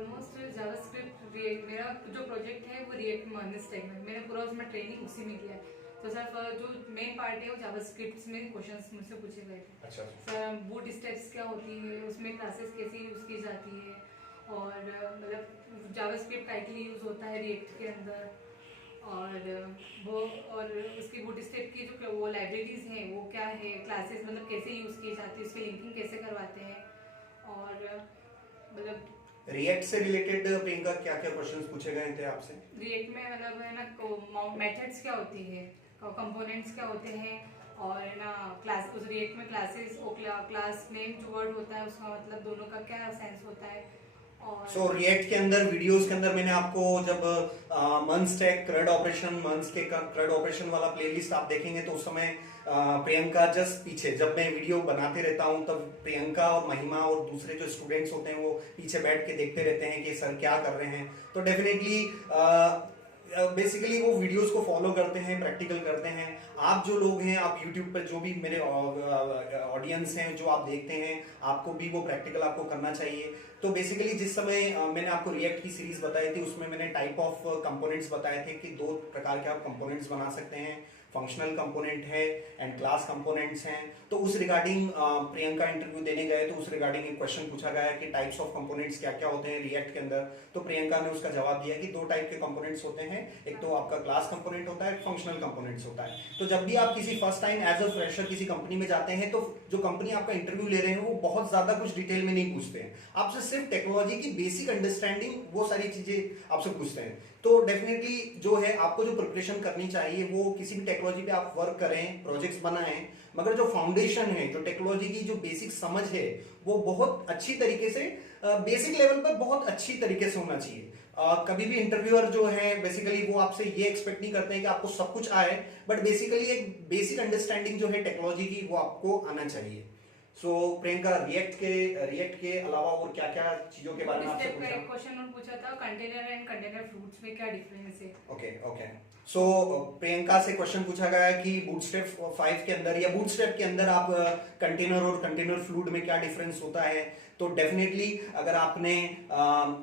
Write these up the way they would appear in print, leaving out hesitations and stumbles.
Almost JavaScript react, मेरा जो project है वो रिएक्ट में स्टैक में, मैंने पूरा उसमें ट्रेनिंग उसी में किया है। तो सर जो मेन पार्ट है वो जावास्क्रिप्ट में क्वेश्चंस मुझसे पूछे गए थे। अच्छा सर बूट स्टेप्स क्या होती है, उसमें क्लासेस कैसे यूज़ की जाती है, और मतलब जावास्क्रिप्ट टाइटली यूज़ होता है रिएक्ट के अंदर, और वो और उसकी बूट स्टेप की जो वो लाइब्रेरीज हैं वो क्या है, क्लासेस मतलब कैसे यूज़ की जाती है, उसकी लिंकिंग कैसे करवाते हैं, और मतलब रिएक्ट से रिलेटेड प्रियंका क्या क्या क्वेश्चंस पूछे गए थे आपसे? रिएक्ट में मतलब है ना मेथड्स क्या होती है, कंपोनेंट्स क्या होते हैं, और है ना क्लास, उस रिएक्ट में क्लासेस क्लास नेम जो वर्ड होता है उसका मतलब दोनों का क्या सेंस होता है। और सो रिएक्ट के अंदर वीडियोस के अंदर मैंने आपको जब मंस्टैक क्रड ऑपरेशन वाला प्लेलिस्ट आप देखेंगे तो उस समय प्रियंका जस्ट पीछे, जब मैं वीडियो बनाते रहता हूं तब प्रियंका और महिमा और दूसरे जो स्टूडेंट्स होते हैं वो पीछे बैठ के देखते रहते हैं कि सर क्या कर रहे हैं। तो डेफिनेटली बेसिकली वो वीडियोस को फॉलो करते हैं, प्रैक्टिकल करते हैं। आप जो लोग हैं, आप यूट्यूब पर जो भी मेरे ऑडियंस हैं जो आप देखते हैं, आपको भी वो प्रैक्टिकल आपको करना चाहिए। तो बेसिकली जिस समय मैंने आपको रिएक्ट की सीरीज बताई थी उसमें मैंने टाइप ऑफ कंपोनेंट्स बताए थे कि 2 प्रकार के आप कंपोनेंट्स बना सकते हैं, फंक्शनल कंपोनेंट है एंड क्लास कंपोनेंट्स हैं। तो उस रिगार्डिंग प्रियंका इंटरव्यू देने गए तो उस रिगार्डिंग एक क्वेश्चन पूछा गया कि टाइप्स ऑफ कंपोनेंट्स क्या क्या होते हैं रिएक्ट के अंदर। तो प्रियंका ने उसका जवाब दिया कि 2 टाइप के कंपोनेंट्स होते हैं, एक तो आपका क्लास कंपोनेंट होता है, फंक्शनल कंपोनेंट्स होता है। तो जब भी आप किसी first time as a fresher किसी कंपनी में जाते हैं तो जो कंपनी आपका इंटरव्यू ले रहे हैं वो बहुत ज्यादा कुछ डिटेल में नहीं पूछते हैं आपसे, सिर्फ टेक्नोलॉजी की बेसिक अंडरस्टैंडिंग वो सारी चीजें आपसे पूछते हैं। तो डेफिनेटली जो है आपको जो प्रिपरेशन करनी चाहिए वो किसी भी टेक्नोलॉजी पे आप वर्क करें, प्रोजेक्ट्स बनाएं, मगर जो फाउंडेशन है, जो टेक्नोलॉजी की जो बेसिक समझ है वो बहुत अच्छी तरीके से बेसिक लेवल पर बहुत अच्छी तरीके से होना चाहिए। कभी भी इंटरव्यूअर जो है बेसिकली वो आपसे ये एक्सपेक्ट नहीं करते हैं कि आपको सब कुछ आए, बट बेसिकली एक बेसिक अंडरस्टैंडिंग जो है टेक्नोलॉजी की वो आपको आना चाहिए। सो प्रियंका रिएक्ट के अलावा और क्या क्या चीजों के बारे में आपसे पूछा? एक क्वेश्चन और पूछा था, कंटेनर एंड कंटेनर फ्रूट्स में क्या डिफरेंस है। ओके। सो प्रियंका से क्वेश्चन पूछा गया कि बूटस्ट्रैप 5 के अंदर या बूटस्ट्रैप के अंदर आप कंटेनर और कंटेनर फ्लूइड में क्या डिफरेंस होता है। तो डेफिनेटली अगर आपने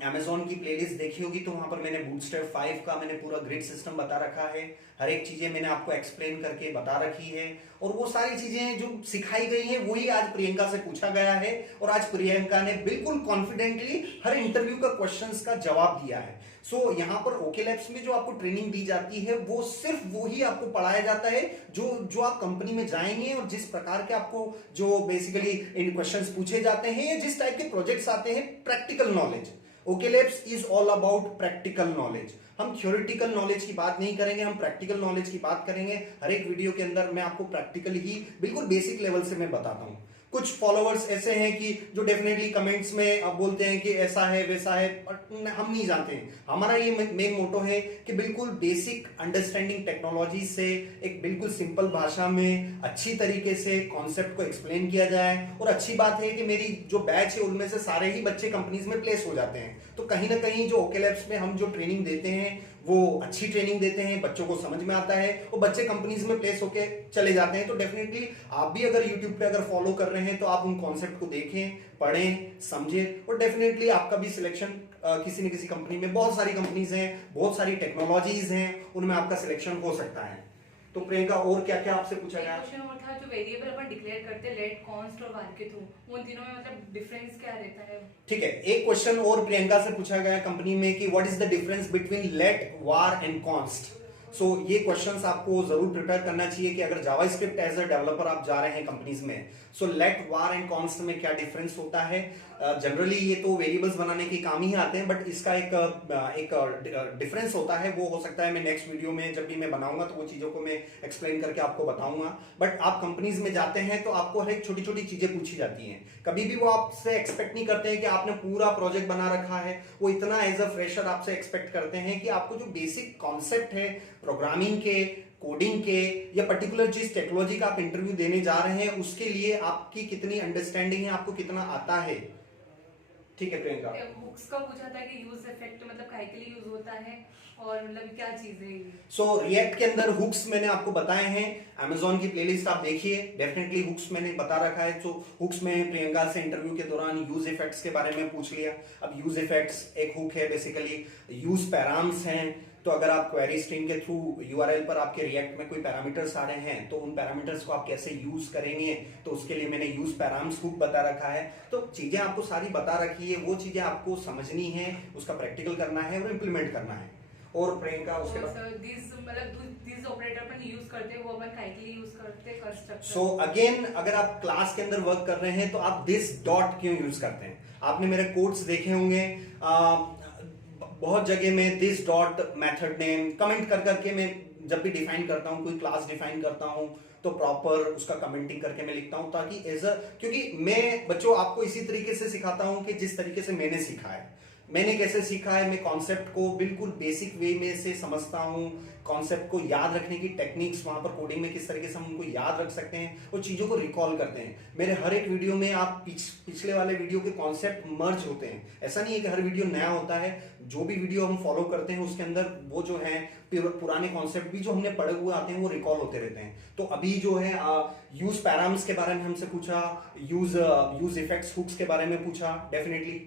अमेजोन की प्लेलिस्ट देखी होगी तो वहां पर मैंने बूटस्ट्रैप 5 का मैंने पूरा ग्रिड सिस्टम बता रखा है, हर एक चीजें मैंने आपको एक्सप्लेन करके बता रखी है, और वो सारी चीजें जो सिखाई गई हैं वही आज प्रियंका से पूछा गया है, और आज प्रियंका ने बिल्कुल कॉन्फिडेंटली हर इंटरव्यू का क्वेश्चंस का जवाब दिया है। सो यहाँ पर ओके लैब्स में जो आपको ट्रेनिंग दी जाती है वो सिर्फ वो ही आपको पढ़ाया जाता है जो आप कंपनी में जाएंगे, और जिस प्रकार के आपको जो बेसिकली इन क्वेश्चंस पूछे जाते हैं या जिस टाइप के प्रोजेक्ट्स आते हैं, practical knowledge. Okay labs is all about practical knowledge. हम थ्योरेटिकल नॉलेज की बात नहीं करेंगे, हम प्रैक्टिकल नॉलेज की बात करेंगे। हर एक वीडियो के अंदर मैं आपको प्रैक्टिकल ही बिल्कुल बेसिक लेवल से मैं बताता हूं। कुछ फॉलोअर्स ऐसे हैं कि जो डेफिनेटली कमेंट्स में अब बोलते हैं कि ऐसा है वैसा है, बट हम नहीं जानते हैं। हमारा ये मेन मोटो है कि बिल्कुल बेसिक अंडरस्टैंडिंग टेक्नोलॉजी से एक बिल्कुल सिंपल भाषा में अच्छी तरीके से कॉन्सेप्ट को एक्सप्लेन किया जाए। और अच्छी बात है कि मेरी जो बैच है उनमें से सारे ही बच्चे कंपनीज में प्लेस हो जाते हैं। तो कहीं ना कहीं जो ओके लैब्स में हम जो ट्रेनिंग देते हैं वो अच्छी ट्रेनिंग देते हैं, बच्चों को समझ में आता है और बच्चे कंपनीज में प्लेस होके चले जाते हैं। तो डेफिनेटली आप भी अगर यूट्यूब पे अगर फॉलो कर रहे हैं तो आप उन कॉन्सेप्ट को देखें, पढ़ें, समझें, और डेफिनेटली आपका भी सिलेक्शन किसी न किसी कंपनी में, बहुत सारी कंपनीज हैं, बहुत सारी टेक्नोलॉजीज हैं, उनमें आपका सिलेक्शन हो सकता है। तो प्रियंका और क्या क्या आपसे पूछा गया? क्वेश्चन और था जो वेरिएबल अपन डिक्लेयर करते हैं, लेट, कॉन्स्ट और वार के थ्रू, उन तीनों में मतलब डिफरेंस क्या रहता है? ठीक है, एक क्वेश्चन और प्रियंका से पूछा गया कंपनी में कि what is the difference between let, var and const. So ये क्वेश्चंस आपको जरूर प्रिपेयर करना चाहिए कि अगर जावास्क्रिप्ट एज अ डेवलपर आप जा रहे हैं कंपनीज में, so let, var and const में क्या डिफरेंस होता है। जनरली ये तो वेरिएबल्स बनाने के काम ही आते हैं, बट इसका एक डिफरेंस होता है, वो हो सकता है मैं नेक्स्ट वीडियो में जब भी मैं बनाऊंगा तो वो चीजों को मैं एक्सप्लेन करके आपको बताऊंगा। बट आप कंपनीज में जाते हैं तो आपको हर एक छोटी छोटी चीजें पूछी जाती हैं। कभी भी वो आपसे एक्सपेक्ट नहीं करते हैं कि आपने पूरा प्रोजेक्ट बना रखा है, वो इतना एज अ फ्रेशर आपसे एक्सपेक्ट करते हैं कि आपको जो बेसिक कॉन्सेप्ट है प्रोग्रामिंग के, कोडिंग के, या पर्टिकुलर जिस टेक्नोलॉजी का आप इंटरव्यू देने जा रहे हैं उसके लिए आपकी कितनी अंडरस्टैंडिंग है, आपको कितना आता है। ठीक है प्रियंका। हुक्स का पूछा था कि यूज इफेक्ट मतलब काहे के लिए यूज होता है और मतलब क्या चीज है ये। सो रिएक्ट के अंदर हुक्स मैंने आपको बताए हैं, Amazon की प्लेलिस्ट आप देखिए, डेफिनेटली हुक्स मैंने बता रखा है। तो हुक्स में प्रियंका से इंटरव्यू के दौरान यूज इफेक्ट्स के बारे में पूछ लिया। अब यूज इफेक्ट्स एक हुक है, बेसिकली यूज पैराम्स हैं। तो अगर आप क्वेरी स्ट्रिंग के थ्रू यूआरएल पर आपके रिएक्ट में कोई पैरामीटर्स आ रहे हैं तो उन पैरामीटर्स को आप कैसे यूज करेंगे, तो उसके लिए मैंने यूज पैराम्स हुक बता रखा है। तो चीजें आपको सारी बता रखी है, वो चीजें आपको समझनी है, उसका प्रैक्टिकल करना है और इम्प्लीमेंट करना है। और प्रियंका उसके बाद दिस ऑपरेटर अपन यूज करते हैं वो अपन काहे के लिए यूज करते हैं कंस्ट्रक्टर। सो अगेन अगर आप क्लास के अंदर वर्क कर रहे हैं तो आप दिस डॉट क्यों यूज करते हैं? आपने मेरे कोड्स देखे होंगे, बहुत जगह में this dot method name comment कर करके मैं जब भी डिफाइन करता हूं, कोई क्लास डिफाइन करता हूं तो प्रॉपर उसका कमेंटिंग करके मैं लिखता हूं, ताकि क्योंकि मैं बच्चों आपको इसी तरीके से सिखाता हूं कि जिस तरीके से मैंने सीखा है। मैंने कैसे सीखा है, मैं कॉन्सेप्ट को बिल्कुल बेसिक वे में से समझता हूं, कॉन्सेप्ट को याद रखने की टेक्निक्स वहां पर कोडिंग में किस तरीके से हम उनको याद रख सकते हैं और चीजों को रिकॉल करते हैं। मेरे हर एक वीडियो में आप पिछले वाले वीडियो के कॉन्सेप्ट मर्ज होते हैं। ऐसा नहीं है कि हर वीडियो नया होता है, जो भी वीडियो हम फॉलो करते हैं उसके अंदर वो जो है पुराने कॉन्सेप्ट भी जो हमने पढ़े हुए आते हैं वो रिकॉल होते रहते हैं। तो अभी जो है यूज पैराम्स के बारे में हमसे पूछा, यूज इफेक्ट्स हुक्स के बारे में पूछा, डेफिनेटली।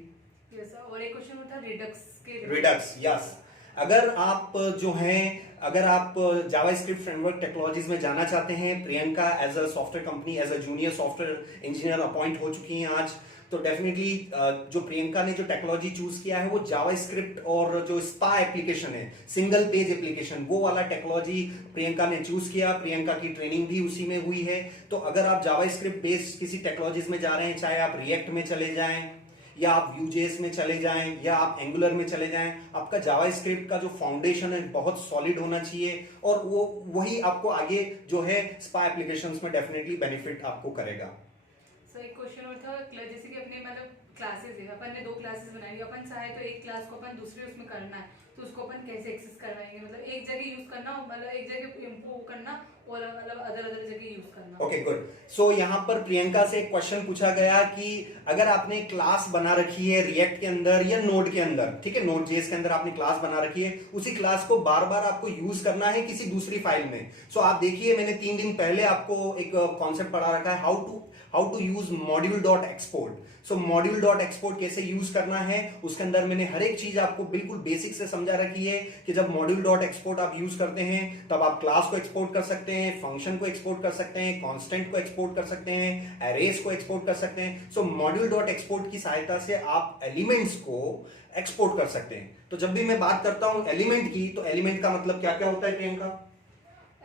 और एक क्वेश्चन होता है रिडक्स के। Redux, yes. अगर आप जो हैं, अगर आप जावास्क्रिप्ट फ्रेमवर्क टेक्नोलॉजीज में जाना चाहते हैं, Priyanka as a software company as a junior software engineer appoint हो चुकी हैं आज, तो डेफिनेटली जो प्रियंका ने जो टेक्नोलॉजी चूज किया है वो जावास्क्रिप्ट और जो स्पा एप्लीकेशन है, सिंगल पेज एप्लीकेशन, वो वाला टेक्नोलॉजी प्रियंका ने चूज किया। प्रियंका की ट्रेनिंग भी उसी में हुई है। तो अगर आप जावास्क्रिप्ट बेस्ड किसी टेक्नोलॉजीज में जा रहे हैं, चाहे आप रिएक्ट में चले जाएं या आप Vue.js में चले जाएं या आप एंगुलर में चले जाएं, आपका जावास्क्रिप्ट का जो फाउंडेशन है बहुत सॉलिड होना चाहिए और वो वही आपको आगे जो है स्पा एप्लीकेशंस में डेफिनेटली बेनिफिट आपको करेगा। सो एक क्वेश्चन और था, जैसे कि अपने मतलब क्लासेस है, अपन ने 2 क्लासेस बनाई, अपन चाहे तो एक क्लास को अपन दूसरे उसमें करना है तो उसको अपन कैसे एक्सेस करवाएंगे? मतलब एक जगह यूज करना, मतलब एक जगह इंपोर्ट करना और मतलब अदर जगह यूज करना। Okay, good. सो यहाँ पर प्रियंका से एक क्वेश्चन पूछा गया कि अगर आपने क्लास बना रखी है रिएक्ट के अंदर या नोड के अंदर, ठीक है, Node.js के अंदर आपने क्लास बना रखी है, उसी क्लास को बार बार आपको यूज करना है किसी दूसरी फाइल में। सो आप देखिए, मैंने 3 दिन पहले आपको एक कॉन्सेप्ट पढ़ा रखा है, how to use module dot export. So module dot export कैसे यूज करना है, उसके अंदर मैंने हर एक चीज आपको बिल्कुल बेसिक से समझा रखी है कि जब मॉड्यूल डॉट एक्सपोर्ट आप यूज करते हैं तब आप क्लास को एक्सपोर्ट कर सकते हैं, फंक्शन को एक्सपोर्ट कर सकते हैं, कांस्टेंट को एक्सपोर्ट कर सकते हैं, एरेज को एक्सपोर्ट कर सकते हैं। सो मॉड्यूल डॉट एक्सपोर्ट की सहायता से आप एलिमेंट्स को एक्सपोर्ट कर सकते हैं। तो जब भी मैं बात करता हूं एलिमेंट की, तो एलिमेंट का मतलब क्या क्या होता है प्रियंका?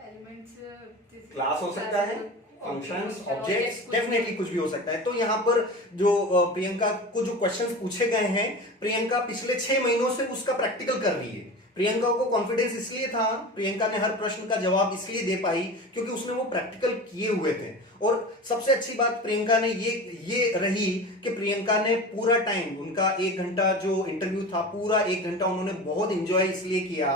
एलिमेंट्स क्लास हो सकता है, फंक्शंस, ऑब्जेक्ट्स, डेफिनेटली कुछ भी हो सकता है। तो यहाँ पर जो प्रियंका को जो क्वेश्चंस पूछे गए हैं, प्रियंका पिछले 6 महीनों से उसका प्रैक्टिकल कर रही है। प्रियंका को कॉन्फिडेंस इसलिए था, प्रियंका ने हर प्रश्न का जवाब इसलिए दे पाई क्योंकि उसने वो प्रैक्टिकल किए हुए थे। और सबसे अच्छी बात प्रियंका ने ये रही कि प्रियंका ने पूरा टाइम, उनका 1 घंटा जो इंटरव्यू था, पूरा 1 घंटा उन्होंने बहुत इंजॉय इसलिए किया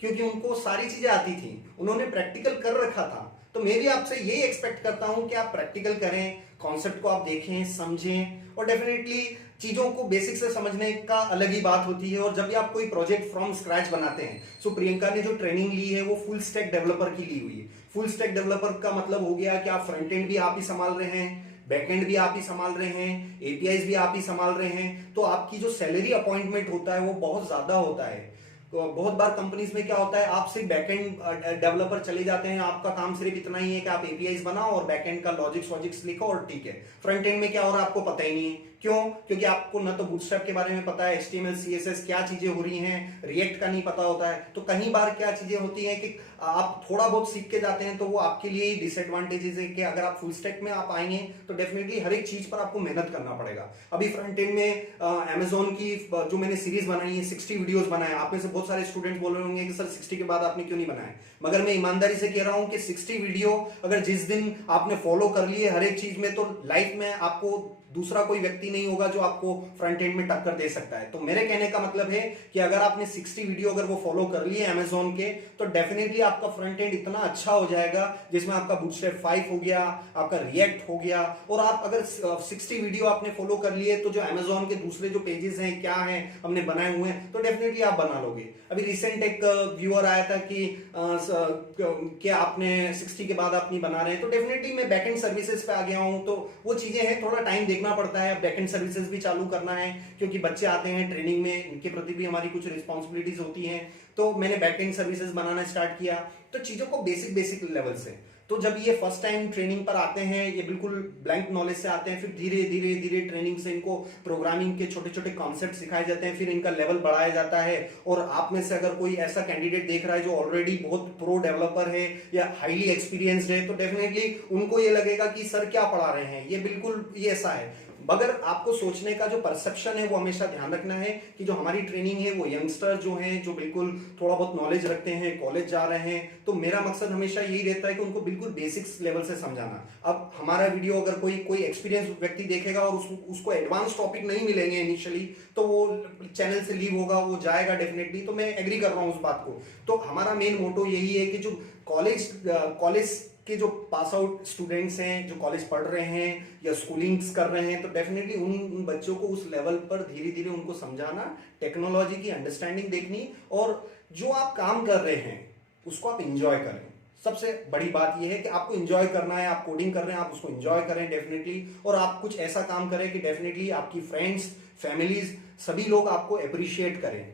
क्योंकि उनको सारी चीजें आती थी, उन्होंने प्रैक्टिकल कर रखा था। तो मैं भी आपसे यही एक्सपेक्ट करता हूं कि आप प्रैक्टिकल करें, कॉन्सेप्ट को आप देखें, समझें, और डेफिनेटली चीजों को बेसिक से समझने का अलग ही बात होती है। और जब भी आप कोई प्रोजेक्ट फ्रॉम स्क्रैच बनाते हैं, सो प्रियंका ने जो ट्रेनिंग ली है वो फुल स्टैक डेवलपर की ली हुई है। फुल स्टैक डेवलपर का मतलब हो गया कि आप फ्रंट एंड भी आप ही संभाल रहे हैं, बैक एंड भी आप ही संभाल रहे हैं, एपीआईज भी आप ही संभाल रहे हैं। तो आपकी जो सैलरी अपॉइंटमेंट होता है वो बहुत ज्यादा होता है। तो बहुत बार कंपनीज में क्या होता है, आप सिर्फ बैकएंड डेवलपर चले जाते हैं, आपका काम सिर्फ इतना ही है कि आप एपीआईज बनाओ और बैकएंड का लॉजिक्स लिखो और ठीक है। फ्रंट एंड में क्या हो रहा है आपको पता ही नहीं है। क्यों? क्योंकि आपको न तो बूटस्ट्रैप के बारे में पता है, HTML CSS क्या चीजें हो रही हैं, रिएक्ट का नहीं पता होता है। तो कई बार क्या चीजें होती हैं कि आप थोड़ा बहुत सीख के जाते हैं तो वो आपके लिए डिसएडवांटेजेस है कि अगर आप फुल स्टैक में आप आएंगे तो डेफिनेटली हर एक चीज पर आपको मेहनत करना पड़ेगा। अभी फ्रंट एंड में Amazon की जो मैंने सीरीज बनाई है, 60 वीडियोस बनाए, आप में से बहुत सारे स्टूडेंट्स बोल रहे होंगे कि सर 60 के बाद आपने क्यों नहीं बनाए, मगर मैं ईमानदारी से कह रहा हूं कि 60 वीडियो अगर जिस दिन आपने फॉलो कर लिए हर एक चीज में, तो लाइफ में आपको दूसरा कोई व्यक्ति नहीं होगा जो आपको फ्रंट एंड में टक्कर दे सकता है। तो मेरे कहने का मतलब है कि अगर आपने 60 वीडियो अगर वो फॉलो कर लिए अमेजोन के, तो डेफिनेटली आपका फ्रंट एंड इतना अच्छा हो जाएगा, जिसमें आपका बूटस्ट्रैप 5 हो गया, आपका रिएक्ट हो गया, और आप अगर 60 वीडियो आपने फॉलो कर लिए तो जो अमेजोन के दूसरे जो पेजेस हैं क्या हैं हमने बनाए हुए हैं, तो डेफिनेटली आप बना लोगे। अभी रिसेंट एक व्यूअर आया था कि क्या आपने 60 के बाद आप नहीं बना रहे हैं, तो डेफिनेटली मैं बैकएंड सर्विसेज पे आ गया हूं, तो वो चीजें हैं, थोड़ा टाइम देखना पड़ता है। बैकएंड सर्विसेज भी चालू करना है क्योंकि बच्चे आते हैं ट्रेनिंग में, इनके प्रति भी हमारी कुछ रिस्पॉन्सिबिलिटीज होती हैं, तो मैंने बैकएंड सर्विसेज बनाना स्टार्ट किया। तो चीजों को बेसिक लेवल से, तो जब ये फर्स्ट टाइम ट्रेनिंग पर आते हैं, ये बिल्कुल ब्लैंक नॉलेज से आते हैं, फिर धीरे धीरे ट्रेनिंग से इनको प्रोग्रामिंग के छोटे छोटे कॉन्सेप्ट सिखाए जाते हैं, फिर इनका लेवल बढ़ाया जाता है। और आप में से अगर कोई ऐसा कैंडिडेट देख रहा है जो ऑलरेडी बहुत प्रो डेवलपर है या हाईली एक्सपीरियंस्ड है, तो डेफिनेटली उनको ये लगेगा कि सर क्या पढ़ा रहे हैं, ये बिल्कुल ये ऐसा है। मगर आपको सोचने का जो परसेप्शन है वो हमेशा ध्यान रखना है कि जो हमारी ट्रेनिंग है वो यंगस्टर जो हैं, जो बिल्कुल थोड़ा बहुत नॉलेज रखते हैं, कॉलेज जा रहे हैं, तो मेरा मकसद हमेशा यही रहता है कि उनको बिल्कुल बेसिक्स लेवल से समझाना। अब हमारा वीडियो अगर कोई एक्सपीरियंस व्यक्ति देखेगा और उसको एडवांस टॉपिक नहीं मिलेंगे इनिशियली, तो वो चैनल से लीव होगा, वो जाएगा डेफिनेटली। तो मैं एग्री कर रहा हूँ उस बात को। तो हमारा मेन मोटो यही है कि जो कॉलेज के जो पास आउट स्टूडेंट्स हैं, जो कॉलेज पढ़ रहे हैं या स्कूलिंग्स कर रहे हैं, तो डेफिनेटली उन बच्चों को उस लेवल पर धीरे धीरे उनको समझाना, टेक्नोलॉजी की अंडरस्टैंडिंग देखनी, और जो आप काम कर रहे हैं उसको आप इंजॉय करें। सबसे बड़ी बात यह है कि आपको इंजॉय करना है, आप कोडिंग कर रहे हैं, आप उसको इंजॉय करें डेफिनेटली, और आप कुछ ऐसा काम करें कि डेफिनेटली आपकी फ्रेंड्स, फैमिलीज, सभी लोग आपको अप्रिशिएट करें।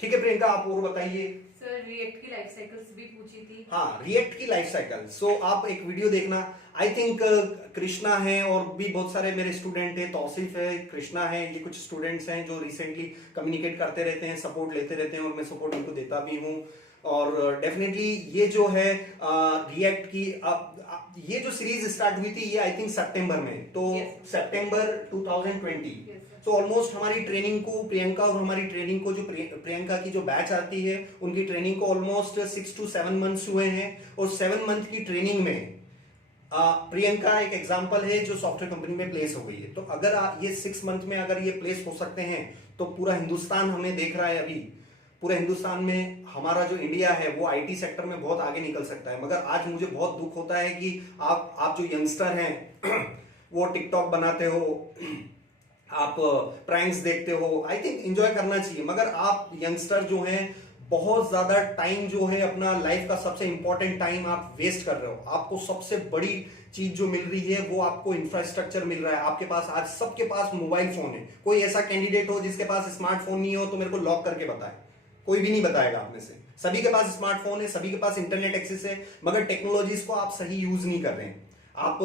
ठीक है प्रियंका, आप और बताइए। सर रिएक्ट की लाइफ साइकिल्स भी पूछी थी। हाँ, रिएक्ट की लाइफ साइकिल, सो आप एक वीडियो देखना। आई थिंक कृष्णा है और भी बहुत सारे मेरे स्टूडेंट हैं, तौसीफ है, कृष्णा है, ये कुछ स्टूडेंट्स हैं जो रिसेंटली कम्युनिकेट करते रहते हैं, सपोर्ट लेते रहते हैं, और मैं सपोर्ट उनको देता भी हूँ। और डेफिनेटली ये जो है रिएक्ट की ये जो सीरीज स्टार्ट हुई थी, ये आई थिंक सितंबर में, तो सितंबर 2020। तो ऑलमोस्ट हमारी ट्रेनिंग को, प्रियंका और हमारी ट्रेनिंग को, जो प्रियंका की जो बैच आती है उनकी ट्रेनिंग को ऑलमोस्ट 6 to 7 मंथ्स हुए हैं। और 7 मंथ की ट्रेनिंग में प्रियंका एक एग्जांपल है जो सॉफ्टवेयर कंपनी में प्लेस हो गई है। तो अगर ये 6 मंथ में अगर ये प्लेस हो सकते हैं, तो पूरा हिंदुस्तान हमें देख रहा है। अभी पूरे हिंदुस्तान में हमारा जो इंडिया है वो आईटी सेक्टर में बहुत आगे निकल सकता है। मगर आज मुझे बहुत दुख होता है कि आप जो यंगस्टर हैं वो टिकटॉक बनाते हो, आप प्रैंक्स देखते हो। आई थिंक एंजॉय करना चाहिए, मगर आप यंगस्टर जो हैं बहुत ज्यादा टाइम जो है अपना लाइफ का सबसे इंपॉर्टेंट टाइम आप वेस्ट कर रहे हो। आपको सबसे बड़ी चीज जो मिल रही है वो आपको इंफ्रास्ट्रक्चर मिल रहा है। आपके पास आज सबके पास मोबाइल फोन है। कोई ऐसा कैंडिडेट हो जिसके पास स्मार्टफोन नहीं हो तो मेरे को लॉक करके बताए, कोई भी नहीं बताएगा आप में से। सभी के पास स्मार्टफोन है, सभी के पास इंटरनेट एक्सेस है, मगर टेक्नोलॉजीज को आप सही यूज नहीं कर रहे हैं। आप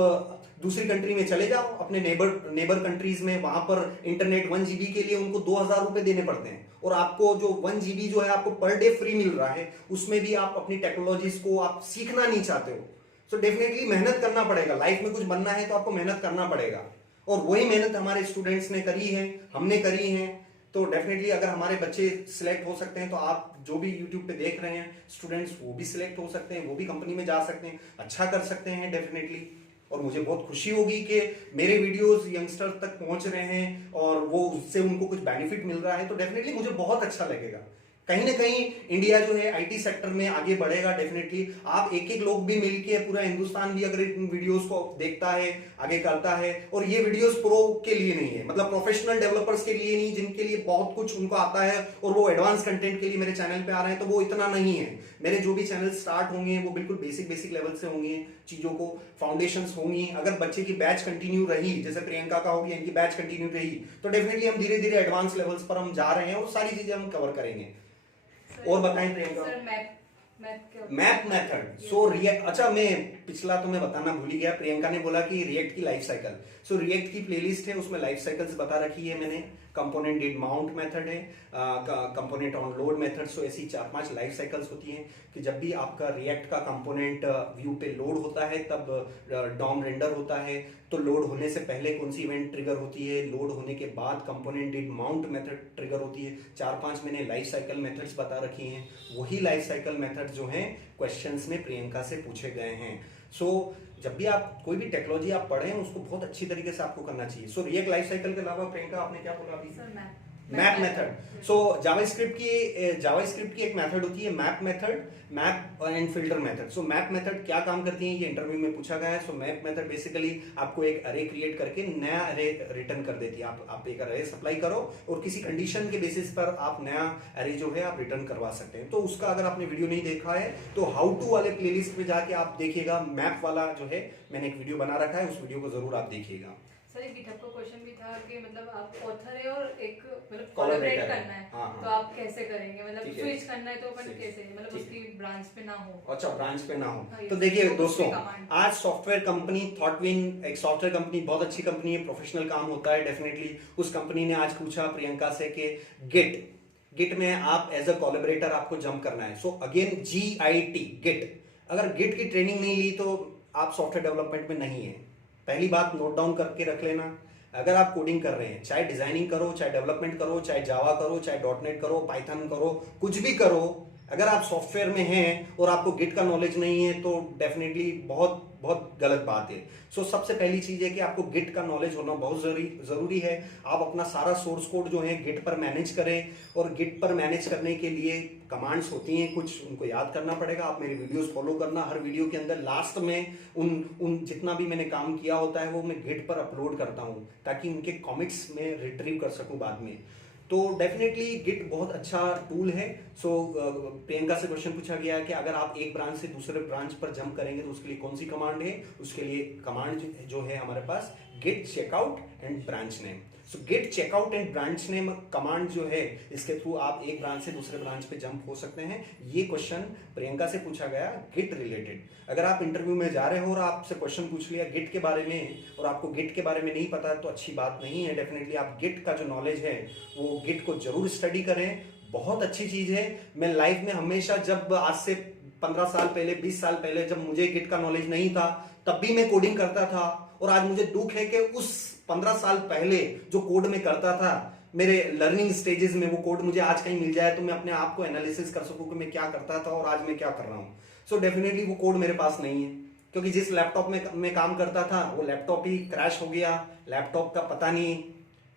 दूसरी कंट्री में चले जाओ, अपने नेबर कंट्रीज में, वहां पर इंटरनेट 1 GB के लिए उनको 2000 रुपए देने पड़ते हैं, और आपको जो 1 GB जो है आपको पर डे फ्री मिल रहा है, उसमें भी आप अपनी टेक्नोलॉजीज को आप सीखना नहीं चाहते हो। सो डेफिनेटली मेहनत करना पड़ेगा। लाइफ में कुछ बनना है तो आपको मेहनत करना पड़ेगा, और वही मेहनत हमारे स्टूडेंट्स ने करी है, हमने करी है। तो डेफिनेटली अगर हमारे बच्चे सिलेक्ट हो सकते हैं, तो आप जो भी यूट्यूब पे देख रहे हैं स्टूडेंट्स, वो भी सिलेक्ट हो सकते हैं, वो भी कंपनी में जा सकते हैं, अच्छा कर सकते हैं डेफिनेटली। और मुझे बहुत खुशी होगी कि मेरे वीडियोस यंगस्टर तक पहुंच रहे हैं और वो उससे उनको कुछ बेनिफिट मिल रहा है, तो डेफिनेटली मुझे बहुत अच्छा लगेगा। कहीं ना कहीं इंडिया जो है आईटी सेक्टर में आगे बढ़ेगा डेफिनेटली। आप एक लोग भी मिलके, पूरा हिंदुस्तान भी अगर इन वीडियोस को देखता है, आगे करता है, और ये वीडियोस प्रो के लिए नहीं है, मतलब प्रोफेशनल डेवलपर्स के लिए नहीं, जिनके लिए बहुत कुछ उनको आता है और वो एडवांस कंटेंट के लिए मेरे चैनल पे आ रहे हैं, तो वो इतना नहीं है। मेरे जो भी चैनल स्टार्ट होंगे वो बिल्कुल बेसिक लेवल से होंगे, चीजों को फाउंडेशंस होंगी। अगर बच्चे की बैच कंटिन्यू रही, जैसे प्रियंका का होगी, इनकी बैच कंटिन्यू रही, तो डेफिनेटली हम धीरे धीरे एडवांस लेवल्स पर हम जा रहे हैं और सारी चीजें हम कवर करेंगे। और बताएं प्रियंका। मैप मेथड, सो रिएक्ट, अच्छा मैं पिछला तो मैं बताना भूल ही गया। प्रियंका ने बोला कि रिएक्ट की लाइफ साइकिल, सो रिएक्ट की प्लेलिस्ट है, उसमें लाइफ साइकिल्स बता रखी है मैंने। कंपोनेंट डिड माउंट मेथड है, कंपोनेंट ऑन लोड मेथड। सो ऐसी 4-5 लाइफ साइकिल्स होती हैं कि जब भी आपका रिएक्ट का कंपोनेंट व्यू पे लोड होता है, तब डॉम रेंडर होता है, तो लोड होने से पहले कौन सी इवेंट ट्रिगर होती है, लोड होने के बाद component did mount method trigger होती है। 4-5 मैंने लाइफ साइकिल मेथड्स बता रखी हैं। वही लाइफ साइकिल मेथड जो हैं क्वेश्चंस में प्रियंका से पूछे गए हैं। सो जब भी आप कोई भी टेक्नोलॉजी आप पढ़ें उसको बहुत अच्छी तरीके से आपको करना चाहिए। सो रिएक्ट लाइफ साइकिल के अलावा प्रियंका आपने क्या बोला अभी? Sir map method. So JavaScript की एक मेथड होती है map method, map and filter method. So map method क्या काम करती है ये इंटरव्यू में पूछा गया है। सो मैप मेथड बेसिकली आपको एक अरे क्रिएट करके नया अरे रिटर्न कर देती है। आप एक अरे सप्लाई करो और किसी कंडीशन के बेसिस पर आप नया अरे जो है आप रिटर्न करवा सकते हैं। तो उसका अगर आपने वीडियो नहीं देखा है तो हाउ टू वाले प्लेलिस्ट पे जाके आप देखिएगा, मैप वाला जो है मैंने एक वीडियो बना रखा है, उस वीडियो को जरूर आप देखिएगा। सर एक गिटहब का क्वेश्चन भी था कि मतलब आप ऑथर है और एक मतलब कोलैबोरेटर कोलैबोरेट है। करना है, हाँ, तो आप कैसे करेंगे? मतलब ठीक है। स्विच करना है तो अपन ठीक है। कैसे, मतलब ठीक उसकी ब्रांच पे ना हो। अच्छा, ब्रांच पे ना हो। हाँ, तो yes। देखिए तो दोस्तों, उसकी command। आज सॉफ्टवेयर कंपनी थॉटविन एक सॉफ्टवेयर कंपनी, बहुत अच्छी कंपनी है, प्रोफेशनल काम होता है डेफिनेटली। उस कंपनी ने आज पूछा प्रियंका से कि गिट में आप एज अ कोलैबोरेटर आपको जंप करना है। सो अगेन GIT गिट, अगर गिट की ट्रेनिंग नहीं ली तो आप सॉफ्टवेयर डेवलपमेंट में नहीं है। पहली बात नोट डाउन करके रख लेना। अगर आप कोडिंग कर रहे हैं, चाहे डिजाइनिंग करो, चाहे डेवलपमेंट करो, चाहे जावा करो, चाहे .NET करो, पाइथन करो, कुछ भी करो, अगर आप सॉफ्टवेयर में हैं और आपको गिट का नॉलेज नहीं है तो डेफिनेटली बहुत बहुत गलत बात है। सो सबसे पहली चीज है कि आपको गिट का नॉलेज होना बहुत जरूरी है। आप अपना सारा सोर्स कोड जो है गिट पर मैनेज करें, और गिट पर मैनेज करने के लिए कमांड्स होती हैं कुछ, उनको याद करना पड़ेगा। आप मेरी वीडियोस फॉलो करना, हर वीडियो के अंदर लास्ट में उन जितना भी मैंने काम किया होता है वो मैं गिट पर अपलोड करता हूँ ताकि उनके कॉमिक्स में रिट्रीव कर सकूँ बाद में। तो डेफिनेटली गिट बहुत अच्छा टूल है। सो प्रियंका से क्वेश्चन पूछा गया है कि अगर आप एक ब्रांच से दूसरे ब्रांच पर जंप करेंगे तो उसके लिए कौन सी कमांड है? उसके लिए कमांड जो है हमारे पास git checkout and branch name. So git checkout and branch name command जो है, इसके थ्रू आप एक ब्रांच से दूसरे ब्रांच पे जंप हो सकते हैं। ये क्वेश्चन प्रियंका से पूछा गया गिट रिलेटेड। अगर आप इंटरव्यू में जा रहे हो और आपसे क्वेश्चन पूछ लिया गिट के बारे में और आपको गिट के बारे में नहीं पता तो अच्छी बात नहीं है। डेफिनेटली आप गिट का जो नॉलेज है वो गिट को जरूर स्टडी करें, बहुत अच्छी चीज है। मैं लाइफ में हमेशा, जब आज से 15 साल पहले, 20 साल पहले जब मुझे गिट का नॉलेज नहीं था तब भी मैं कोडिंग करता था, और आज मुझे दुख है कि उस 15 साल पहले जो कोड में करता था मेरे लर्निंग स्टेजेस में, वो कोड मुझे आज कहीं मिल जाए तो मैं अपने आप को एनालिसिस कर सकूं कि मैं क्या करता था और आज मैं क्या कर रहा हूं। सो डेफिनेटली वो कोड मेरे पास नहीं है, क्योंकि जिस लैपटॉप में मैं काम करता था वो लैपटॉप ही क्रैश हो गया, लैपटॉप का पता नहीं।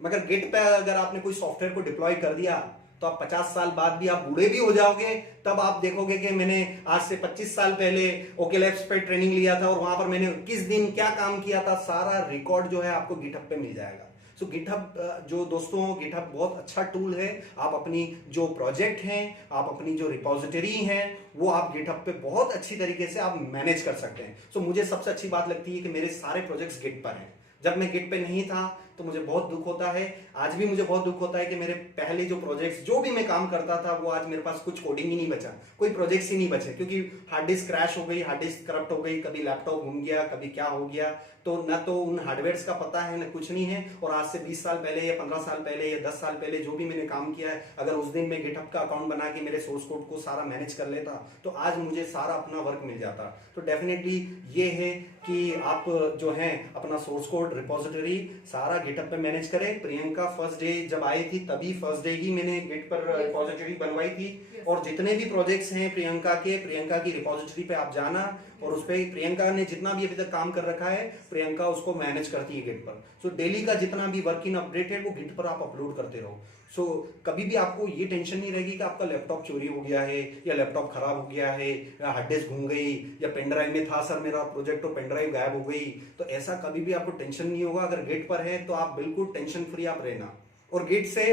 मगर गिट पे अगर आपने कोई सॉफ्टवेयर को डिप्लॉय कर दिया तो आप 50 साल बाद भी आप बूढ़े भी हो जाओगे, तब आप देखोगे कि मैंने आज से 25 साल पहले ओकेलैब्स पे ट्रेनिंग लिया था और वहां पर मैंने किस दिन क्या काम किया था, सारा रिकॉर्ड जो है आपको गिटहब पे मिल जाएगा। सो गिटहब जो दोस्तों, गिटहब बहुत अच्छा टूल है। आप अपनी जो प्रोजेक्ट हैं, आप अपनी जो रिपोजिटरी हैं, वो आप गिटहब पे बहुत अच्छी तरीके से आप मैनेज कर सकते हैं। सो मुझे सबसे अच्छी बात लगती है कि मेरे सारे प्रोजेक्ट्स गिट पर हैं। जब मैं गिट पे नहीं था तो मुझे बहुत दुख होता है, आज भी मुझे बहुत दुख होता है कि मेरे पहले जो प्रोजेक्ट्स, जो भी मैं काम करता था, वो आज मेरे पास कुछ कोडिंग ही नहीं बचा, कोई प्रोजेक्ट्स ही नहीं बचे, क्योंकि हार्ड डिस्क क्रैश हो गई, हार्ड डिस्क करप्ट हो गई, कभी लैपटॉप घूम गया, कभी क्या हो गया, तो न तो उन हार्डवेयर का पता है न कुछ नहीं है। और आज से 20 साल पहले या 15 साल पहले या 10 साल पहले जो भी मैंने काम किया है, अगर उस दिन मैं गिटहब का अकाउंट बना के मेरे सोर्स कोड को सारा मैनेज कर लेता तो आज मुझे सारा अपना वर्क मिल जाता। तो डेफिनेटली ये है कि आप जो है अपना सोर्स कोड रिपोजिटरी सारा गिटहब पे मैनेज करें। प्रियंका फर्स्ट डे जब आई थी तभी फर्स्ट डे ही मैंने गिट पर रिपोजिटरी बनवाई थी, और जितने भी प्रोजेक्ट्स हैं प्रियंका की रिपोजिटरी पे आप जाना, और उस पे प्रियंका ने जितना भी अभी तक काम कर रखा है, प्रियंका उसको मैनेज करती है गिट पर। सो डेली का जितना भी वर्क इन अपडेट है वो गिट पर आप अपलोड करते रहो। सो कभी भी आपको ये टेंशन नहीं रहेगी कि आपका लैपटॉप चोरी हो गया है, या लैपटॉप खराब हो गया है, या हार्ड डिस्क घूम गई, या पेन ड्राइव में था सर मेरा प्रोजेक्ट और पेन ड्राइव गायब हो गई। तो ऐसा कभी भी आपको टेंशन नहीं होगा। अगर गिट पर है तो आप बिल्कुल टेंशन फ्री आप रहना। और गिट से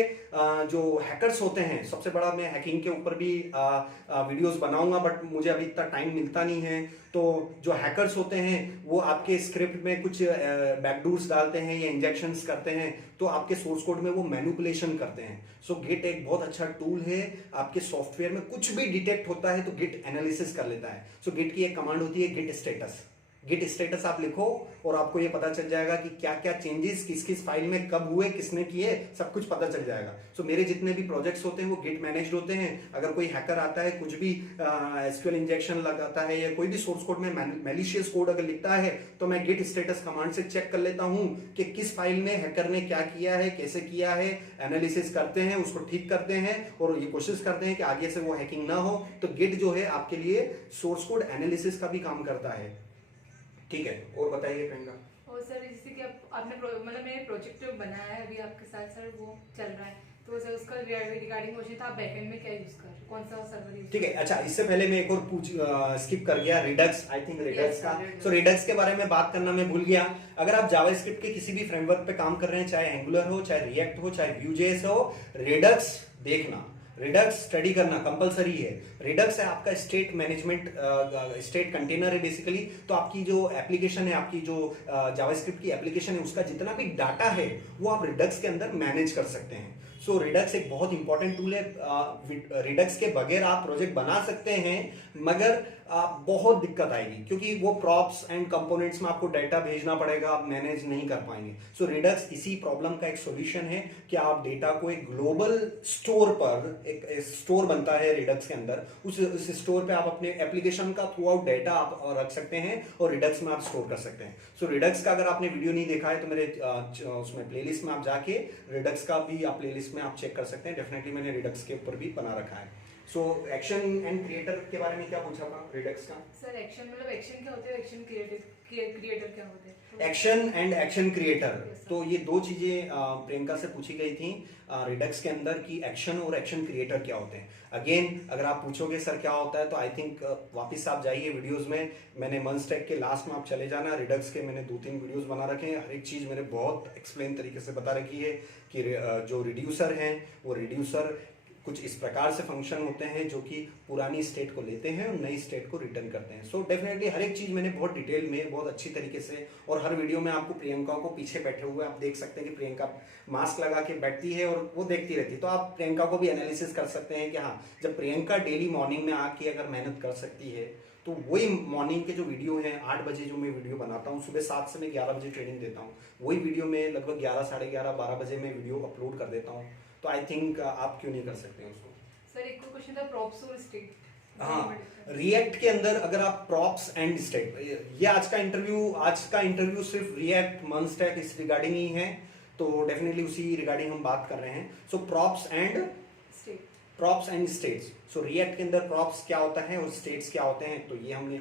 जो हैकर्स होते हैं, सबसे बड़ा, मैं हैकिंग के ऊपर भी वीडियोस बनाऊंगा, बट मुझे अभी इतना टाइम मिलता नहीं है। तो जो हैकर्स होते हैं वो आपके स्क्रिप्ट में कुछ बैकडोर्स डालते हैं या इंजेक्शंस करते हैं, तो आपके सोर्स कोड में वो मैनिपुलेशन करते हैं। सो गिट एक बहुत अच्छा टूल है। आपके सॉफ्टवेयर में कुछ भी डिटेक्ट होता है तो गिट एनालिसिस कर लेता है। सो गिट की एक कमांड होती है गिट स्टेटस। गिट स्टेटस आप लिखो और आपको ये पता चल जाएगा कि क्या क्या चेंजेस किस किस फाइल में कब हुए, किसने किए, सब कुछ पता चल जाएगा। सो मेरे जितने भी प्रोजेक्ट्स होते हैं वो गिट मैनेज्ड होते हैं। अगर कोई हैकर आता है, कुछ भी एसक्यूएल इंजेक्शन लगाता है या कोई भी सोर्स कोड में मैलिशियस कोड अगर लिखता है, तो मैं गिट स्टेटस कमांड से चेक कर लेता हूं कि किस फाइल में हैकर ने क्या किया है, कैसे किया है, एनालिसिस करते हैं, उसको ठीक करते हैं और ये कोशिश करते हैं कि आगे से वो हैकिंग ना हो। तो गिट जो है आपके लिए सोर्स कोड एनालिसिस का भी काम करता है। ठीक है, और बताइए प्रियंका। और सर जैसे कि आपने मतलब मैंने प्रोजेक्ट बनाया है अभी आपके साथ सर, वो चल रहा है, तो सर उसका रिगार्डिंग क्वेश्चन था, आप बैकएंड में क्या यूज कर रहे हो, कौन सा सर्वर यूज? ठीक है, अच्छा इससे पहले मैं एक और स्किप कर गया, रिडक्स, आई थिंक रिडक्स का। सो रिडक्स के बारे में बात करना मैं भूल गया। अगर आप जावास्क्रिप्ट के किसी भी फ्रेमवर्क पे काम कर रहे हैं, चाहे एंगुलर हो, चाहे रिएक्ट हो, चाहे Vue.js हो, रिडक्स देखना, रिडक्स स्टडी करना कंपलसरी है। रिडक्स है आपका स्टेट मैनेजमेंट, स्टेट कंटेनर है बेसिकली। तो आपकी जो एप्लीकेशन है, आपकी जो जावास्क्रिप्ट की एप्लीकेशन है, उसका जितना भी डाटा है वो आप रिडक्स के अंदर मैनेज कर सकते हैं। सो रिडक्स एक बहुत इंपॉर्टेंट टूल है। रिडक्स के बगैर आप प्रोजेक्ट बना सकते हैं, मगर बहुत दिक्कत आएगी, क्योंकि वो प्रॉप्स एंड कंपोनेंट्स में आपको डाटा भेजना पड़ेगा, आप मैनेज नहीं कर पाएंगे। सो रिडक्स इसी प्रॉब्लम का एक सॉल्यूशन है कि आप डेटा को एक ग्लोबल स्टोर पर, एक स्टोर बनता है रिडक्स के अंदर, उस स्टोर पे आप अपने एप्लीकेशन का थ्रू आउट डाटा आप रख सकते हैं और रिडक्स में आप स्टोर कर सकते हैं। सो रिडक्स का अगर आपने वीडियो नहीं देखा है तो मेरे उसमें प्लेलिस्ट में आप जाके रिडक्स का भी आप प्लेलिस्ट में आप चेक कर सकते हैं। डेफिनेटली मैंने रिडक्स के ऊपर भी बना रखा है। सो एक्शन एंड क्रिएटर के बारे में क्या पूछा था रिडक्स का? सर एक्शन मतलब एक्शन क्या होते हैं, एक्शन क्रिएटर क्या होते हैं? एक्शन एंड एक्शन क्रिएटर, तो ये दो चीजें प्रियंका से पूछी गई थी रिडक्स के अंदर कि एक्शन और एक्शन क्रिएटर क्या होते हैं। अगेन अगर आप पूछोगे सर क्या होता है, तो आई थिंक वापस आप जाइए वीडियोस में, मैंने मंच टैग के लास्ट में आप चले जाना, रिडक्स के मैंने 2-3 वीडियोस बना रखे हैं, हर एक चीज मैंने बहुत एक्सप्लेन तरीके से बता रखी है कि जो रिड्यूसर हैं वो रिड्यूसर कुछ इस प्रकार से फंक्शन होते हैं जो कि पुरानी स्टेट को लेते हैं और नई स्टेट को रिटर्न करते हैं। सो डेफिनेटली हर एक चीज मैंने बहुत डिटेल में, बहुत अच्छी तरीके से, और हर वीडियो में आपको प्रियंका को पीछे बैठे हुए आप देख सकते हैं कि प्रियंका मास्क लगा के बैठती है और वो देखती रहती है। तो आप प्रियंका को भी एनालिसिस कर सकते हैं कि हाँ, जब प्रियंका डेली मॉर्निंग में आके अगर मेहनत कर सकती है, तो वही मॉर्निंग के जो वीडियो हैं 8 बजे जो मैं वीडियो बनाता हूँ, सुबह 7 से मैं 11 बजे ट्रेनिंग देता हूँ, वही वीडियो में लगभग 11, साढ़े 11, 12 बजे मैं वीडियो अपलोड कर देता हूँ। तो आई थिंक आप क्यों नहीं कर सकते हैं उसको? सर एक क्वेश्चन था प्रॉप्स और स्टेट। हाँ, रिएक्ट के अंदर अगर आप प्रॉप्स एंड स्टेट, ये आज का इंटरव्यू सिर्फ रिएक्ट मंस्टैक इस रिगार्डिंग ही है, तो डेफिनेटली उसी रिगार्डिंग हम बात कर रहे हैं। So props and states. So React के अंदर प्रॉप्स क्या होता है और स्टेट्स क्या होते हैं, तो ये हमने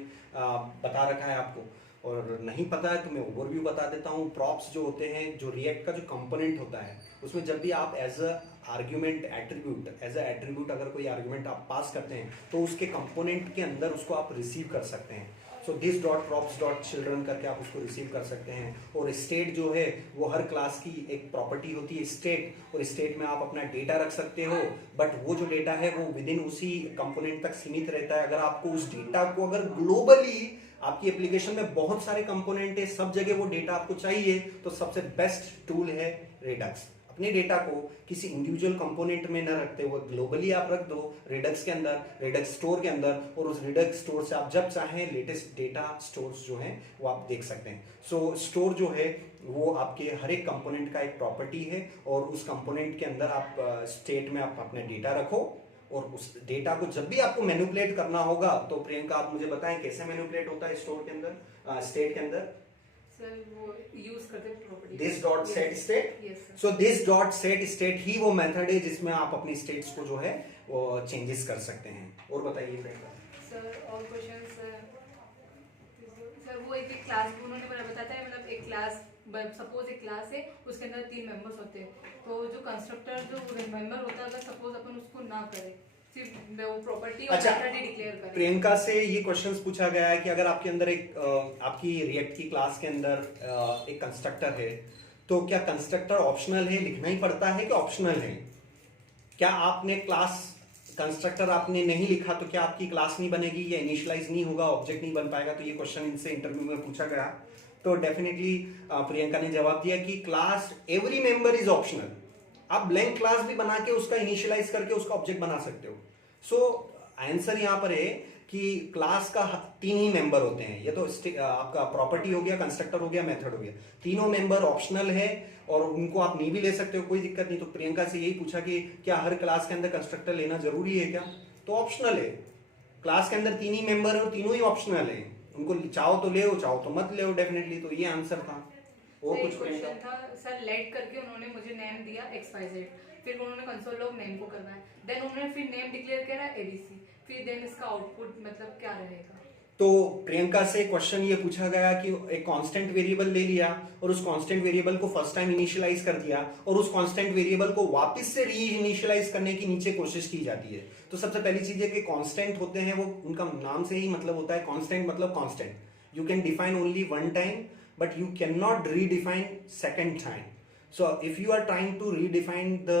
बता रखा है आपको, और नहीं पता है तो मैं ओवरव्यू बता देता हूँ। प्रॉप्स जो होते हैं, जो रिएक्ट का जो कंपोनेंट होता है, उसमें जब भी आप एज अ आर्ग्यूमेंट एट्रीब्यूट अगर कोई आर्ग्यूमेंट आप पास करते हैं, तो उसके कंपोनेंट के अंदर उसको आप रिसीव कर सकते हैं। सो this dot props dot children करके आप उसको रिसीव कर सकते हैं। और स्टेट जो है वो हर क्लास की एक प्रॉपर्टी होती है स्टेट, और स्टेट में आप अपना डेटा रख सकते हो, बट वो जो डेटा है वो विद इन उसी कंपोनेंट तक सीमित रहता है। अगर आपको उस डेटा को, अगर ग्लोबली आपकी एप्लीकेशन में बहुत सारे कंपोनेंट है, सब जगह वो डेटा आपको चाहिए, तो सबसे बेस्ट टूल है रिडक्स। अपने डेटा को किसी इंडिविजुअल कंपोनेंट में न रखते हुए ग्लोबली आप रख दो रिडक्स के अंदर, रिडक्स स्टोर के अंदर, और उस रिडक्स स्टोर से आप जब चाहें लेटेस्ट डेटा स्टोर्स जो हैं वो आप देख सकते हैं। सो स्टोर जो है वो आपके हर एक कंपोनेंट का एक प्रॉपर्टी है, और उस कंपोनेंट के अंदर आप स्टेट में आप अपना डेटा रखो, और उस डेटा को जब भी आपको मैनिपुलेट करना होगा, तो प्रियंका आप मुझे बताएं कैसे मैनिपुलेट होता है स्टोर के अंदर, स्टेट के अंदर? सर वो यूज करते हैं property this dot set state. Yes sir. So this dot set state ही वो मेथड है जिसमें आप अपनी स्टेट्स को जो है वो चेंजेस कर सकते हैं। और बताइए प्रियंका। सर और क्वेश्चन सर वो एक क्लास उन्होंने बताया है, मतलब एक क्लास, सपोज एक क्लास है, उसके अंदर 3 मेंबर्स होते हैं, तो जो कंस्ट्रक्टर जो मेंबर होता है, अगर सपोज अपन उसको ना करें, सिर्फ वो प्रॉपर्टी और प्रॉपर्टी डिक्लेयर करें। प्रियंका से ये क्वेश्चंस पूछा गया है कि अगर आपके अंदर एक आपकी रिएक्ट की क्लास के अंदर एक कंस्ट्रक्टर है, तो क्या कंस्ट्रक्टर ऑप्शनल है, लिखना ही पड़ता है कि ऑप्शनल है? क्या आपने क्लास कंस्ट्रक्टर आपने नहीं लिखा तो क्या आपकी क्लास नहीं बनेगी या इनिशियलाइज नहीं होगा, ऑब्जेक्ट नहीं बन पाएगा? तो ये क्वेश्चन इनसे इंटरव्यू में पूछा गया, तो डेफिनेटली प्रियंका ने जवाब दिया कि class every member is optional. आप ब्लैंक क्लास भी बना के उसका इनिशियलाइज करके उसका ऑब्जेक्ट बना सकते हो। सो आंसर यहां पर है कि क्लास का 3 ही मेंबर होते हैं। ये तो आपका प्रॉपर्टी हो गया, कंस्ट्रक्टर हो गया, मेथड हो गया, तीनों मेंबर ऑप्शनल है और उनको आप नहीं भी ले सकते हो, कोई दिक्कत नहीं। तो प्रियंका से यही पूछा कि क्या हर क्लास के अंदर कंस्ट्रक्टर लेना जरूरी है क्या? तो ऑप्शनल है। क्लास के अंदर 3 ही मेंबर है और तीनों ही ऑप्शनल है, उनको चाहो तो ले, चाहो तो मत ले, डेफिनेटली। तो ये आंसर था। वो कुछ क्वेश्चन था सर, लेट करके उन्होंने मुझे नेम दिया XYZ, फिर उन्होंने कंसोल लॉग नेम को करवाया, देन उन्होंने फिर नेम डिक्लेयर करा ABC, फिर देन इसका आउटपुट मतलब क्या रहेगा? तो प्रियंका से क्वेश्चन ये पूछा गया कि एक कांस्टेंट वेरिएबल ले लिया और उस कांस्टेंट वेरिएबल को फर्स्ट टाइम इनिशियलाइज कर दिया और उस कांस्टेंट वेरिएबल को वापस से री इनिशियलाइज करने की नीचे कोशिश की जाती है। तो सबसे पहली चीज है कि कांस्टेंट होते हैं वो उनका नाम से ही मतलब होता है कांस्टेंट मतलब constant. You can define only one time but you can not redefine second time. So if you are trying to redefine the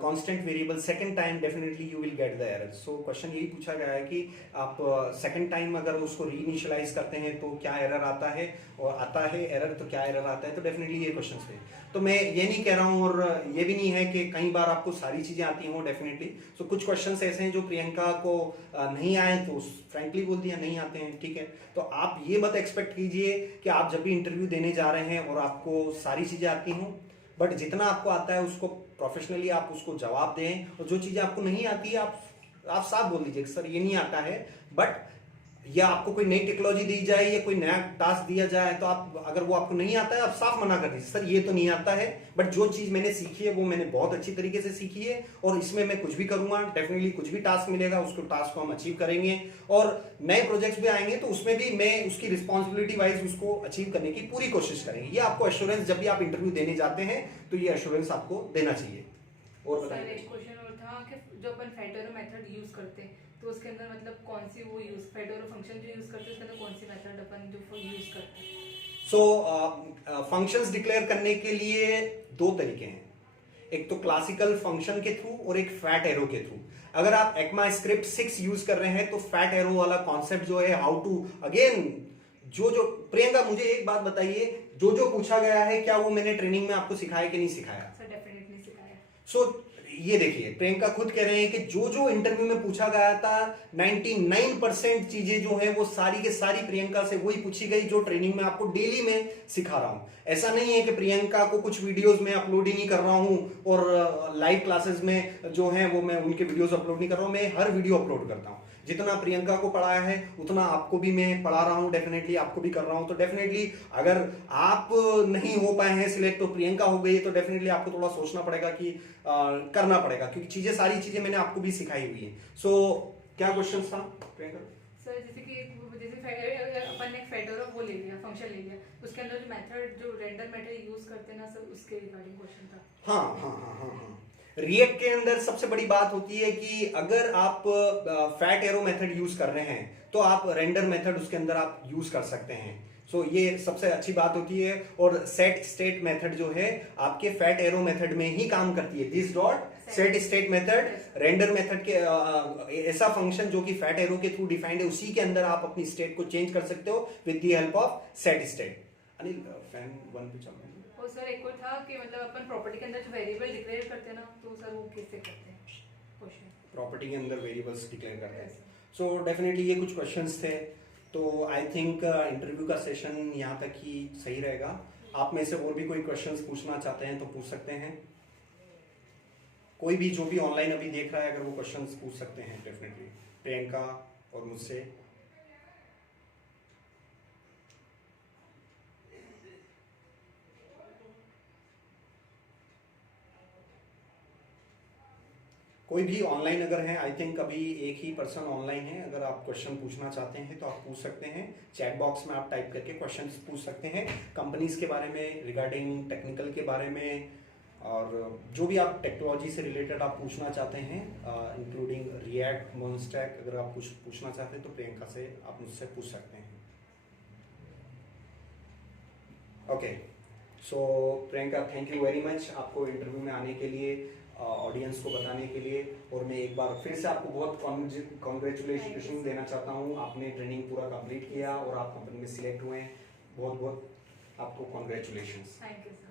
constant variable second time, definitely you will get the error. So question यही पूछा गया है कि आप second time अगर उसको reinitialize करते हैं तो क्या error आता है, और आता है error तो क्या error आता है, तो definitely ये questions थे। तो मैं ये नहीं कह रहा हूँ और ये भी नहीं है कि कई बार आपको सारी चीजें आती हों डेफिनेटली। सो कुछ क्वेश्चंस ऐसे हैं जो प्रियंका को नहीं आए तो फ्रैंकली बोल दिया नहीं आते हैं, ठीक है। तो आप ये मत एक्सपेक्ट कीजिए कि आप जब भी इंटरव्यू देने जा रहे हैं और आपको सारी चीजें आती हों, बट जितना आपको आता है उसको प्रोफेशनली आप उसको जवाब दें, और जो चीजें आपको नहीं आती है आप साफ बोल दीजिए सर ये नहीं आता है। बट या आपको कोई नई टेक्नोलॉजी दी जाए या कोई नया टास्क दिया जाए तो आप अगर वो आपको नहीं आता है आप साफ मना कर दीजिए सर ये तो नहीं आता है, बट जो चीज मैंने सीखी है वो मैंने बहुत अच्छी तरीके से सीखी है और इसमें मैं कुछ भी करूंगा, डेफिनेटली कुछ भी टास्क मिलेगा उसको टास्क को हम अचीव करेंगे, और नए प्रोजेक्ट्स भी आएंगे तो उसमें भी मैं उसकी रिस्पॉन्सिबिलिटी वाइज उसको अचीव करने की पूरी कोशिश करेंगे। ये आपको एश्योरेंस जब भी आप इंटरव्यू देने जाते हैं तो ये एश्योरेंस आपको देना चाहिए। और सर एक क्वेश्चन और था कि जो अपन फेडोरो मेथड यूज करते हैं तो उसके अंदर मतलब कौन सी वो यूज फेडोरो फंक्शन जो यूज करते हैं उसके अंदर कौन सी मेथड अपन जो यूज करते हैं? सो फंक्शंस डिक्लेयर करने के लिए दो तरीके हैं, एक तो क्लासिकल फंक्शन के थ्रू और एक फैट एरो के थ्रू। अगर आप ECMA स्क्रिप्ट 6 यूज कर रहे हैं तो फैट एरो वाला कॉन्सेप्ट जो है हाउ टू अगेन जो प्रियंका मुझे एक बात बताइए, जो पूछा गया है क्या वो मैंने ट्रेनिंग में आपको सिखाया कि नहीं सिखाया? सर डेफिनेटली सिखाया। सो ये देखिए प्रियंका खुद कह रहे हैं कि जो इंटरव्यू में पूछा गया था 99% चीजें जो है वो सारी के सारी प्रियंका से वही पूछी गई जो ट्रेनिंग में आपको डेली में सिखा रहा हूं। ऐसा नहीं है कि प्रियंका को कुछ वीडियोस में अपलोड ही नहीं कर रहा हूं और लाइव क्लासेस में जो है वो मैं उनके वीडियोस अपलोड नहीं कर रहा हूं, मैं हर वीडियो अपलोड करता हूं। जितना प्रियंका को पढ़ाया है उतना आपको भी मैं पढ़ा रहा हूं, डेफिनेटली आपको भी कर रहा हूं। तो डेफिनेटली अगर आप नहीं हो पाए हैं सिलेक्ट तो प्रियंका हो गई, तो डेफिनेटली आपको थोड़ा सोचना पड़ेगा कि करना पड़ेगा, क्योंकि सारी चीजें मैंने आपको भी सिखाई हुई है। सो क्या क्वेश्चन था प्रियंका? सर जैसे अपन ने फेडोरो वो ले लिया फंक्शन ले लिया, उसके अंदर जो मेथड जो रेंडर मेथड यूज करते हैं ना सर उसके रिगार्डिंग क्वेश्चन था। हाँ। रिएक्ट के अंदर सबसे बड़ी बात होती है कि अगर आप फैट एरो मेथड यूज कर रहे हैं तो आप रेंडर मेथड उसके अंदर आप यूज कर सकते हैं। सो ये सबसे अच्छी बात होती है, और सेट स्टेट मेथड जो है आपके फैट एरो मेथड में ही काम करती है। This dot set state method render method के ऐसा फंक्शन जो कि फैट एरो के थ्रू डिफाइंड है, उसी के अंदर आप अपनी स्टेट को चेंज कर सकते हो with the help of set state. Anil fan 1 पे चलते हैं। और सर एक और था कि मतलब अपन प्रॉपर्टी के अंदर जो वेरिएबल डिक्लेयर करते हैं ना तो सर वो कैसे करते हैं क्वेश्चन? प्रॉपर्टी के अंदर वेरिएबल्स डिक्लेयर करते हैं। सो डेफिनेटली ये कुछ क्वेश्चंस थे, तो आई थिंक इंटरव्यू का सेशन यहाँ तक ही सही रहेगा। आप में से और भी कोई क्वेश्चंस पूछना चाहते हैं तो पूछ सकते हैं। कोई भी जो भी ऑनलाइन अभी देख रहा है अगर वो क्वेश्चंस पूछ सकते हैं डेफिनेटली प्रियंका और मुझसे। कोई भी ऑनलाइन अगर है, आई थिंक अभी एक ही पर्सन ऑनलाइन है, अगर आप क्वेश्चन पूछना चाहते हैं तो आप पूछ सकते हैं। चैट बॉक्स में आप टाइप करके क्वेश्चंस पूछ सकते हैं कंपनीज के बारे में, रिगार्डिंग टेक्निकल के बारे में, और जो भी आप टेक्नोलॉजी से रिलेटेड आप पूछना चाहते हैं इंक्लूडिंग रिएक्ट, मोनस्टैक, अगर आप कुछ पूछना चाहते हैं तो प्रियंका से आप मुझसे पूछ सकते हैं। Okay, so Priyanka thank you very much आपको इंटरव्यू में आने के लिए, ऑडियंस को बताने के लिए, और मैं एक बार फिर से आपको बहुत कॉन्ग्रेचुलेशन देना चाहता हूँ। आपने ट्रेनिंग पूरा कंप्लीट किया और आप कंपनी में सिलेक्ट हुए हैं। बहुत बहुत आपको कॉन्ग्रेचुलेशन। Thank you.